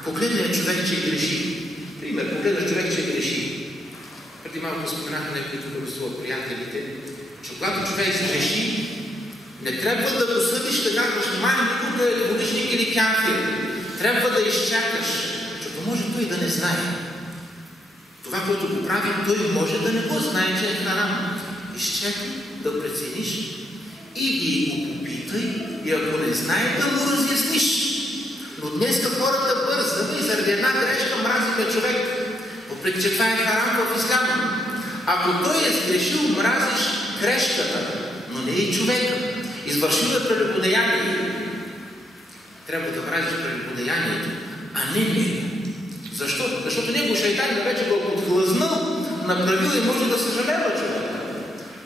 погледне човек, че греши. Пример, погледнеш човек, че греши. Преди малко споменах някои тук от приятелите, че когато човек греши, не трябва да го съдиш да казваш, никога е годишник или кафир. Трябва да изчакаш, защото може той да не знае. Това, което го прави, той може да не го знае, че е харам. Изчакай да прецениш и го попитай, и ако не знае, да му разясниш. Но днес хората бързат и заради една грешка мразиме човек, въпреки че това е харам в исляма. Ако той е сгрешил, мразиш грешката, но не и човека. Извършил е прелюбодеяние. Трябва да мразиш прелюбодеянието, а не него. Защо? Защото него шайтан вече го подхлъзнал, направил и може да съжалява човек.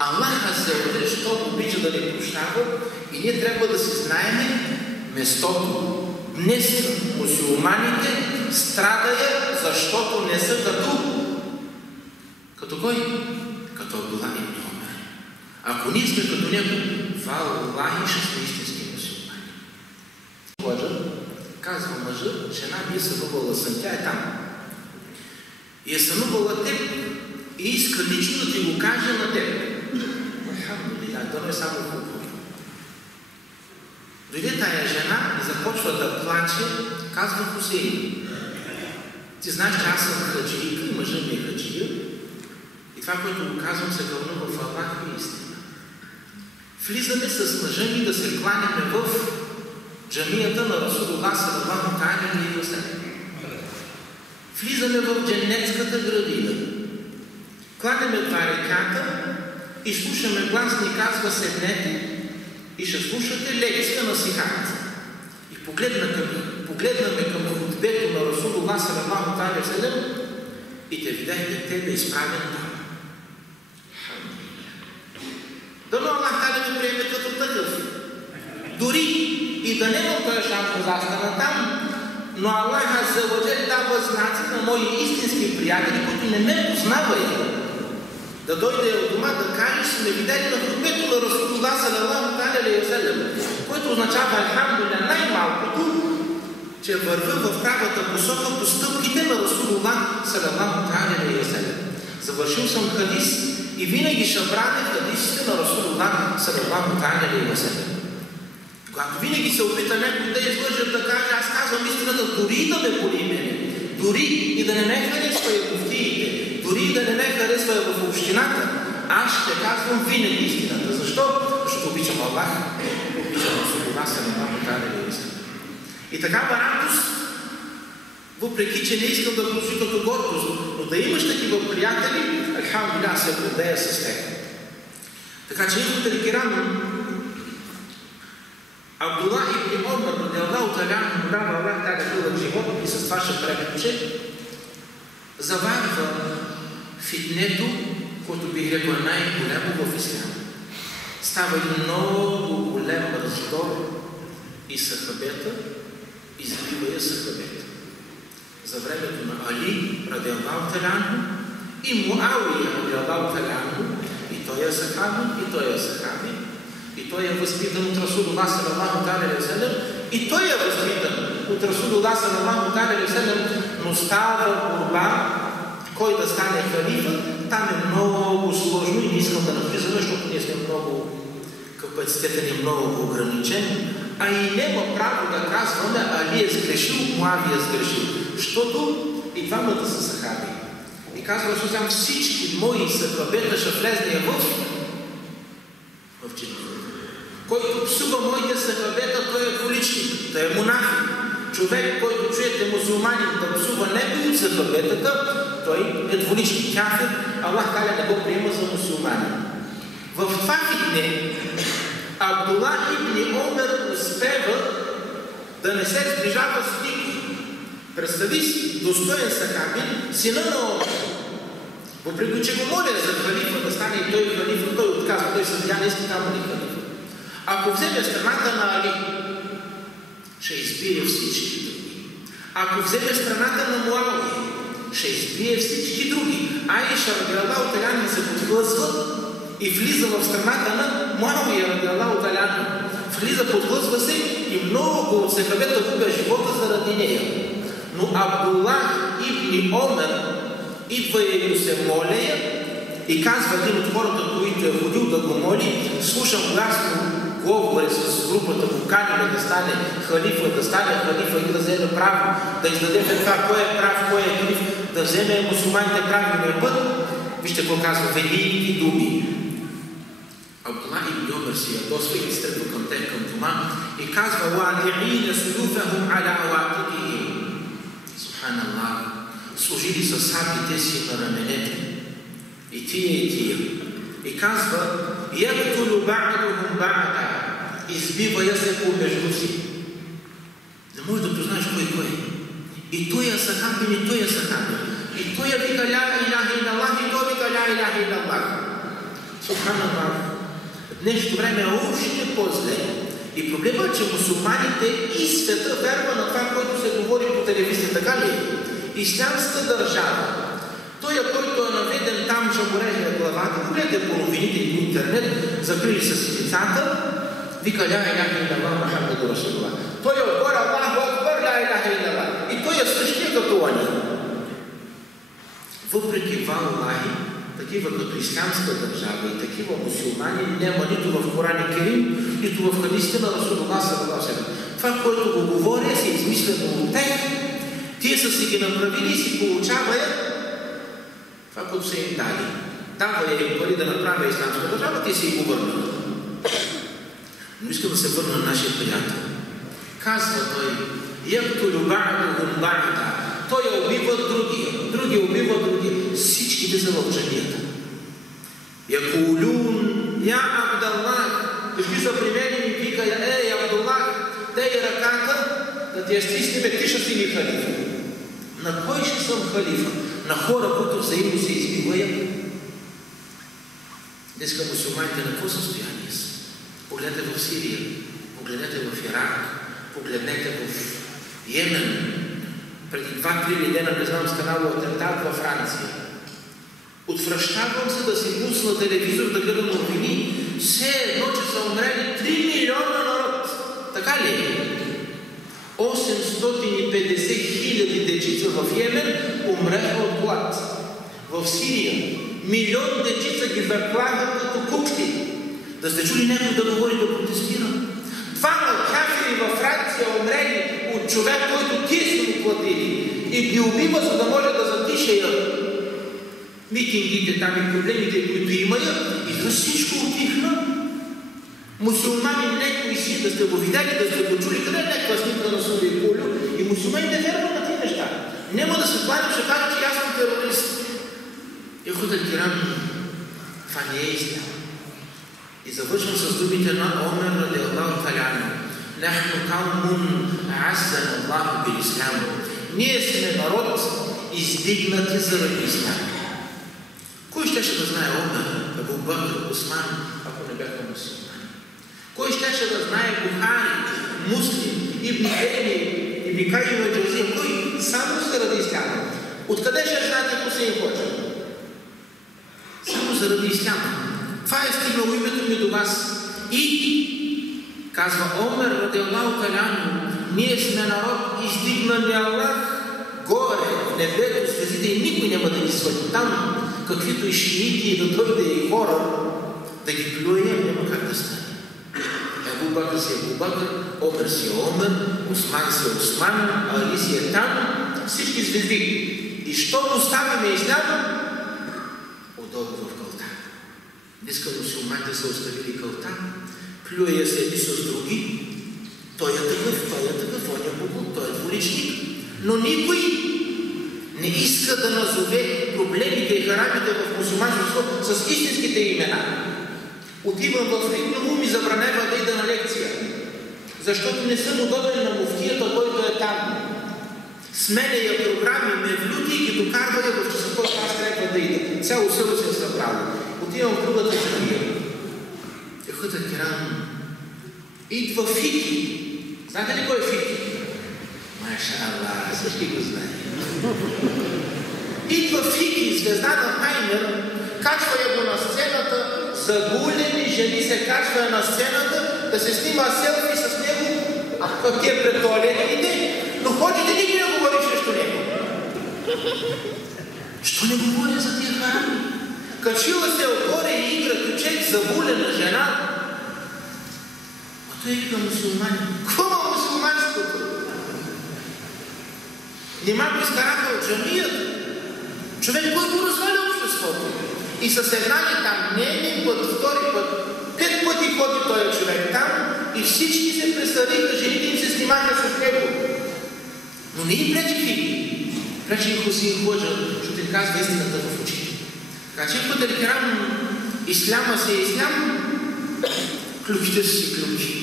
Аллах се роди, защото обича да ни прощава и ние трябва да си знаем местото. Днес мусулманите страдаят, защото не са като кой? Като Абдула ибн Омер. Ако ние сме като него, валлахи ще сме истински мусулмани. Казва мъжа, жена ми е сънувала сън, тя е там. И е сънувала теб и иска лично да ти го каже на теб. То не е само хубаво. Дойде тая жена и започва да плаче, казва Хусейн. Ти знаеш, че аз съм хаджийка и мъжа ми е хаджия. И това, което го казвам, се вълнува в Аллах и истина. Влизаме с мъжа ми да се кланяме в джамията на Расулуллах саллаллаху алейхи ва саллям. Влизаме в дженнетската градина. Кланяме два реката и слушаме глас, ни казва седнете и ще слушате лекция на сихат. И погледнаме към хутбето на Расулуллах саллаллаху алейхи ва саллям и те видяхте тебе изправен там. Дано Аллах да ме приеме като такъв. Дори и да нямам този шанс да застана там, но Аллах Азza wa Jal дава знаци на мои истински приятели, които не ме познаваят. Да дойде от дома да кажеш, сме видели на хутбето на Расулуллах салалаху алейхи ва саллям, което означава алхамдулилlah най-малкото, че върви в правата посока по стъпките на Расулуллах салалаху алейхи ва саллям. Завършил съм хадис и винаги ще браня хадисите на Расулуллах салалаху алейхи ва саллям. Когато винаги се опита някой да излъже, да каже, аз казвам истината, дори и да ме боли мене, дори и да не ме харесва и муфтиите, дори и да не ме харесва в общината, аз ще казвам винаги истината. Защо? Защото обичам Аллах, обичам Расулуллах салалаху алейхи ва саллям. И такава радост, въпреки че не искам да звучи като гордост, но да имаш такива приятели, алхамдулилlah, се гордея с тях. Така че идвате кирам, Абдулlah ибн Омар радиаллаху та'ала анху, дава Аллах да дълъг живот, и с това ще приключа, заварва фитнето, което бих рекла най-голямо в исляма. Става един много голям раздор и сахабета, избива я сахабета. За времето на Али радиаллаху та'ала анху и Муавия радиаллаху та'ала анху, и той е сахаби, и той е сахаби. И той е възпитан от Расулуллах салалаху алейхи ва саллям, и той е възпитан от Расулуллах салалаху алейхи ва саллям, но става борба кой да стане халифа. Там е много сложно и не искам да навлизаме, защото ние сме много, капацитетът ни е много ограничен, а и няма право да казваме Али е сгрешил, Муавия е сгрешил, защото и двамата са сахаби. И казва Расулуллах, всички мои сахабета ще влезне в дженнета. Който псува моите сахабета, той е двуличник, той е монафик. Човек, който чуете мусулманин да псува някой от сахабетата, той е двуличник, кафир. Аллах та'ала да го приема за мусулманин. В това фитне Абдулlah ибн Омар успева да не се сближава с никой. Представи си, достоен сахабин, сина на Омар. Въпреки че го моля за халифа да стане и той халифа, той отказва, той съдия не иска там да халифа. Ако вземе страната на Али, ще избие всички други. Ако вземе страната на Муавия, ще избие всички други. Аиша радиаллаху та'ала анха се подхлъзва и влиза в страната на Муавия радиаллаху та'ала анху. Влиза, подхлъзва се и много от сахабета губя живота заради нея. Но Абдулlah ибн Омар идва и му се молея и казва един от хората, които е ходил да го моли, слушам гласно говори с групата, го каним да стане халифа и да вземе право, да издаде това, кой е прав, кой е халиф, да вземе мусулманите правилния път. Вижте какво казва, велики думи. Абдулlah ибн Омар си ядосва и стръгва към те, към дома и казва وَادِعِينَ سُلُوفَهُمْ عَلَى عَوَاتِقِهِمْ. Субханаллах, служили с сабите си на раменете. И тия. И казва يَقْتُلُ بَعْدُهُمْ بَعْدًا. Избива я се помежду си. Не можеш да познаеш кой е. И той е сахабин, и той е сахабин. И той е вика ля иляха илlallah, и той вика ля иляха илlallah. Субханаллах. В днешното време е още по-зле. И проблема е, че мусулманите и света вярва на това, което се говори по телевизия. Така ли? Ислямска държава. Той, който е наведен там, ще го реже главата, гледате по новините и по интернет, закрили са си децата, вика ля иляха илlallah, Мухаммаду Расулуллах. Той е отгоре, Аллаху акбар, ля иляха илlallah. И той е същия като они. Въпреки валлахи, такива като ислямска държава и такива мусулмани няма нито в Коран Керим, нито в хадисите на Расулуллах саллаллаху алейхи ва саллям. Това, което го говоря, се измислено от тях. Тие са си ги направили и си получават това, което са им дали. Дава им пари да направя исламска държава, те си и го върнат. Но искам да се върна на нашия приятел. Казва той, يَقْتُلُ بَعْدُهُمْ بَعْدًا. Той убива другия убива другия. Всичките са в джамията. Якулун, я Абдаллах, какви са примери ми вика, Абдаллах, дай ръката да ти я стиснеме, ти ще си ни халифа. На кой ще съм халифа? На хора, които взаимно се избиваят. Днеска мусулманите на какво състояние са? Погледнете в Сирия, погледнете в Ирак, погледнете в Йемен, преди 2-3 дена, не знам, станало атентат във Франция. Отвръщавам се да си пусна телевизор, да гледам новини, все едно, че са умрели 3 милиона народ. Така ли е? 850 хиляди дечица в Йемен умреха от глад. В Сирия милион дечица ги заклават като кукли. Да сте чули някой да говори, да протестира? 2 кафири във Франция умрели от човек, който тие са му платили и ги убива, за да може да затишеят митингите там и проблемите, които имаят, и за всичко отихна. Мусулмани некои си, да сте го видели, да сте го чули, къде е някаква снимка на Сули и Колю, и мусулмани не вярват на тези неща. Няма да се планят, ще кажа, че аз съм терорист. Ихудът Кирам, това не е истина. И завършвам с думите на Омер радиаллаху та'ала. Нахну каумун а'аззана Аллаху бил ислам. Ние сме народ, издигнати заради ислам. Кой щеше да знае Омер, Абу Бакр, Усман, ако не бяха мусулмани? Кой щеше да знае Бухари, Муслим, Ибн Тейми, Ибн Кайим ал-Джаузия? Кой? Само заради исляма. Откъде ще знаете, ако се им хоче? Само заради исляма. Това е стигнало името ми до вас. И казва Омер радиаллаху та'ала, ние сме народ, издигнали Аллах горе, в небето, звездите, и никой няма да ги свали там, каквито и шиити, да дойде и хора, да ги плюем, няма как да стане. Абу Бакр си Абу Бакр, Омер си Омер, Усман си Усман, Али си е там, всички звезди. И що оставяме ислям? Удобно в кълта. Днеска мусулманите са оставили кълта, плюя се едни с други, той е такъв, он е богу, той е двуличник. Но никой не иска да назове проблемите и харамите в мусулманството с истинските имена. Отивам в Ибн Ум и забранева да ида на лекция, защото не съм удобен на муфтията, който е там. Сменя я програми, ме влюти и ги докарва я в часа, който аз трябва да ида. Цяло село се е събрало. Отивам в другата джамия. Ихудът Кирам, идва Фики. Знаете ли кой е Фики? Маша Аллах, всички го знаят. Идва Фики, звезда на Пайнер, качва я го на сцената, загулени жени се качва на сцената, да се снима селфи с него, как е пред туалетните, но ходите никой не говори срещу него. Що не говори за тия харами? Качила се отгоре и игра ключек, загулена жена. А той вика мусулмани. Какво е мусулманството? Нима го изкараха от джамията. Човек, който развали обществото. И са седнали там не един път, втори път, 5 пъти ходи този човек там и всички се пресъдиха, жените им се снимаха с него. Но не им пречи Фики. Пречи им Хусин Ходжа, защото им казва истината в очите. Така че Ихудът Кирам, исляма си е ислям, ключите си ключи.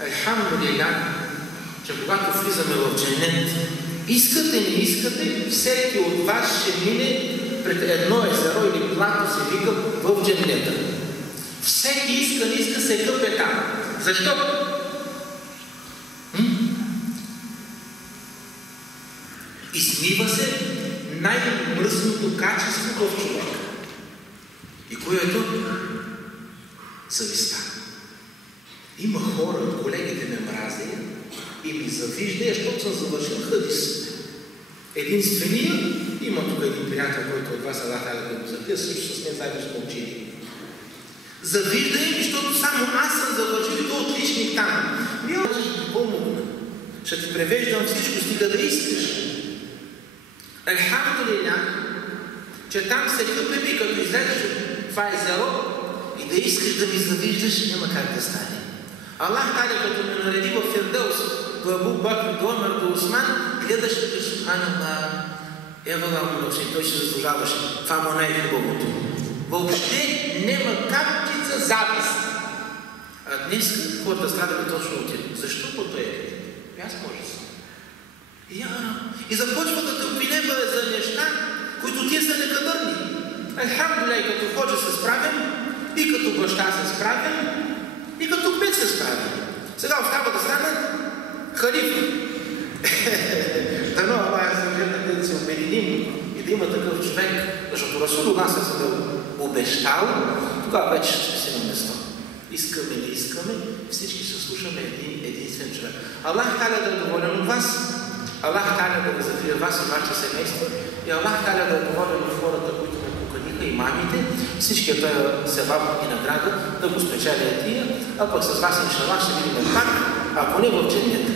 Алхамдулилlah, че когато влизаме в дженет, искате, не искате, всеки от вас ще мине пред едно езеро или плато, се вика, в дженета. Всеки иска, не иска, се къпе там. Защо? Измива се най-мръсното качество в човека. И кое е то? Съвестта. Има хора, колегите ме мрази и ми завижда, защото съм завършил хадис. Единствения, има тук един приятел, който от вас Аллах да го завижда, също с мен заедно сме учили. Завижда им, защото само аз съм завършил и то отличник там. Вие ще ти помогна. Ще ти превеждам всичко, стига да искаш. Алхамдулилlah, че там се къпем и като излезеш това езеро и да искаш да ми завиждаш, няма как да стане. Аллах Таля, като ме нареди в Фирдаус, до Абу Бакр, до Омер, до Усман, гледаше да Субханаллах, той ще заслужаваше. Това му е най-хубавото. Въобще няма капчица запис. А днес хората страдаме точно от тях. Защо по той е? Аз може да съм. И започва да те обвинева за неща, които тия са некадърни. Алхамдулилlah, като ходжа се справям, и като баща се справям, и като кмет се справям. Сега остава да стана халиф. Дано Аллах да се обединим и да има такъв човек, защото Расулуллах се обещал, тогава вече ще си на место. Искаме, не искаме, всички се слушаме единствен човек. Аллах Та'аля да е доволен от вас, Аллах Та'аля да закрие вас и вашите семейства и Аллах Та'аля да е доволен от хората, които ме поканиха, имамите, всичкият този севаб и награда да го спечелят тия, а пък с вас иншаллах ще видим пак, ако не в дженнет.